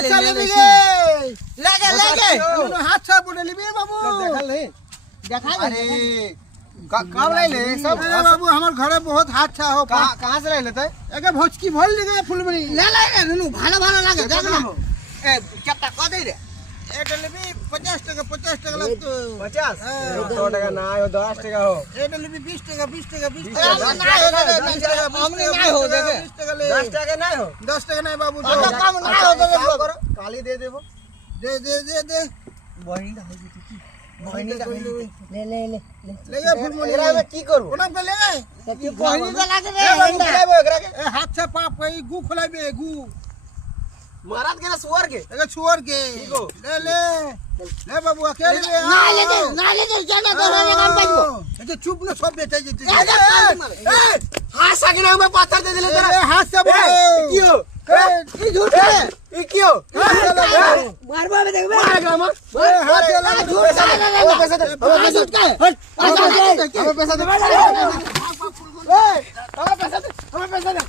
हाथ से ले लेगे हाथ से बोले लिबे बाबू देखा अरे कब ले ले सब बाबू हमर घरे बहुत हाथ छा हो कहां से ले लेते एके भोचकी भल ले फुलमणी ले ले नुनु भालो भालो लागे देख ना ए कितना क दे रे এটা লিবি 50 টাকা লাগতো 50 100 টাকা না ও 10 টাকা हो এটা লিবি 20 টাকা 20 টাকা 20 টাকা না हमने ना हो देखे 20 টাকা ले 10 টাকা না हो 10 টাকা নাই বাবু কম না हो দেবে কালি दे देबो दे বহিন हो গেছি বহিন ले ले फुलमणी एरा में की करू कोना पे ले की बहिनी का लागे रे खिलाबो एकरा के हाथ से पाप कई गु खिलाबे गु महाराज के ना सुअर के एके सुअर के ले बाबू अकेले ना ले जाना तो रे काम पाइबो ए चुप न सब बेटा जेते हाथ सागे ना मैं पत्थर दे देले तेरा हाथ से कियो ई झूठ है ई कियो मारबो में देखबे हाथ से लगा झूठ पैसा दे झूठ का हट पैसा दे पैसा दे ए पैसा दे पैसा दे